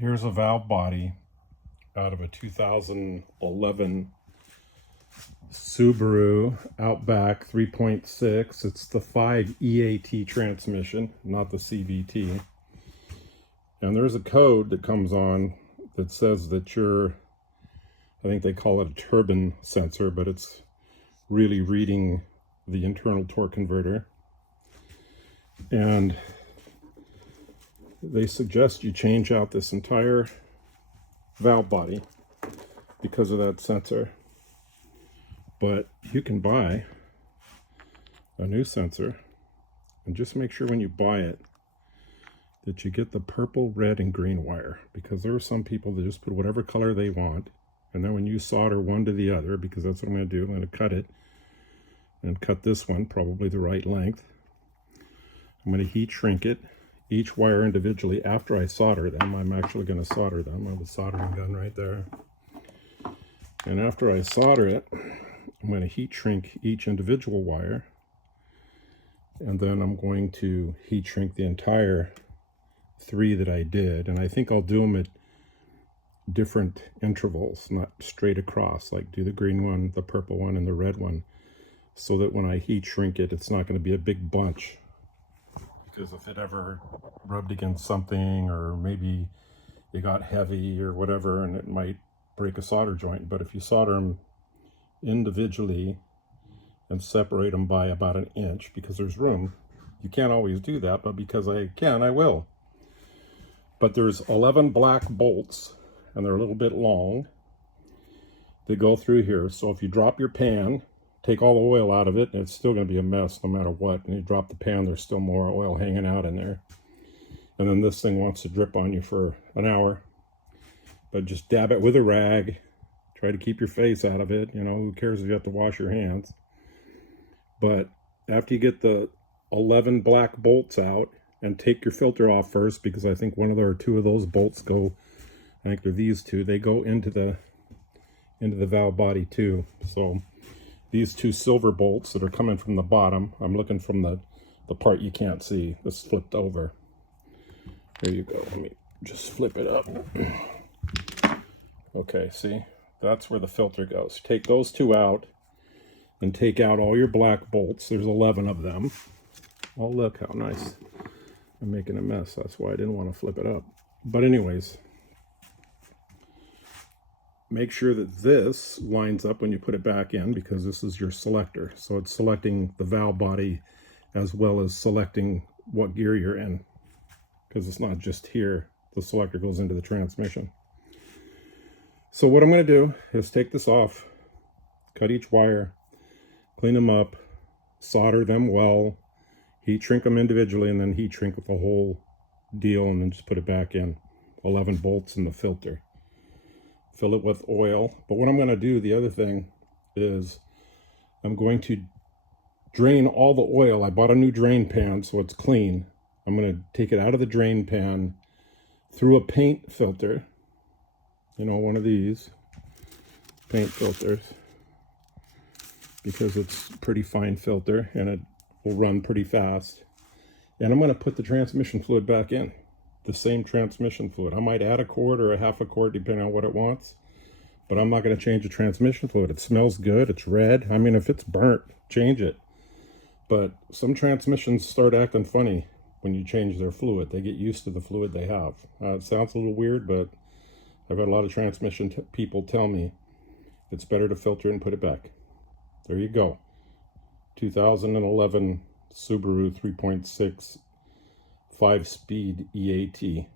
Here's a valve body out of a 2011 Subaru Outback 3.6. It's the 5 EAT transmission, not the CVT. And there's a code that comes on that says that I think they call it a turbine sensor, but it's really reading the internal torque converter. And they suggest you change out this entire valve body because of that sensor. But you can buy a new sensor, and just make sure when you buy it that you get the purple, red, and green wire, because there are some people that just put whatever color they want, and then when you solder one to the other, because that's what I'm going to do, I'm going to cut it and cut this one probably the right length. I'm going to heat shrink it, each wire individually. After I solder them, I'm actually going to solder them. I have a soldering gun right there. And after I solder it, I'm going to heat shrink each individual wire, and then I'm going to heat shrink the entire 3 that I did. And I think I'll do them at different intervals, not straight across, like do the green one, the purple one, and the red one, so that when I heat shrink it, it's not going to be a big bunch. Because if it ever rubbed against something, or maybe it got heavy or whatever, and it might break a solder joint. But if you solder them individually and separate them by about 1 inch, because there's room, you can't always do that, but because I can, I will. But there's 11 black bolts, and they're a little bit long. They go through here, so if you drop your pan, take all the oil out of it, and it's still going to be a mess no matter what. And you drop the pan, there's still more oil hanging out in there. And then this thing wants to drip on you for an hour. But just dab it with a rag. Try to keep your face out of it. You know, who cares if you have to wash your hands. But after you get the 11 black bolts out, and take your filter off first, because I think one of or 2 of those bolts go, I think they're these 2, they go into the valve body too. So these 2 silver bolts that are coming from the bottom, I'm looking from the part you can't see. This flipped over. There you go. Let me just flip it up. Okay, see? That's where the filter goes. Take those 2 out and take out all your black bolts. There's 11 of them. Oh, look how nice. I'm making a mess. That's why I didn't want to flip it up. But anyways, make sure that this lines up when you put it back in, because this is your selector. So it's selecting the valve body as well as selecting what gear you're in, because it's not just here. The selector goes into the transmission. So what I'm going to do is take this off, cut each wire, clean them up, solder them well, heat shrink them individually, and then heat shrink the whole deal, and then just put it back in. 11 bolts in the filter. Fill it with oil. But what I'm going to do, the other thing, is I'm going to drain all the oil. I bought a new drain pan, so it's clean. I'm going to take it out of the drain pan through a paint filter. You know, one of these paint filters, because it's a pretty fine filter and it will run pretty fast. And I'm going to put the transmission fluid back in, the same transmission fluid. I might add a quart or a half a quart depending on what it wants, but I'm not going to change the transmission fluid. It smells good. It's red. I mean, if it's burnt, change it. But some transmissions start acting funny when you change their fluid. They get used to the fluid they have. It sounds a little weird, but I've had a lot of transmission people tell me it's better to filter and put it back. There you go. 2011 Subaru 3.6 5-speed EAT.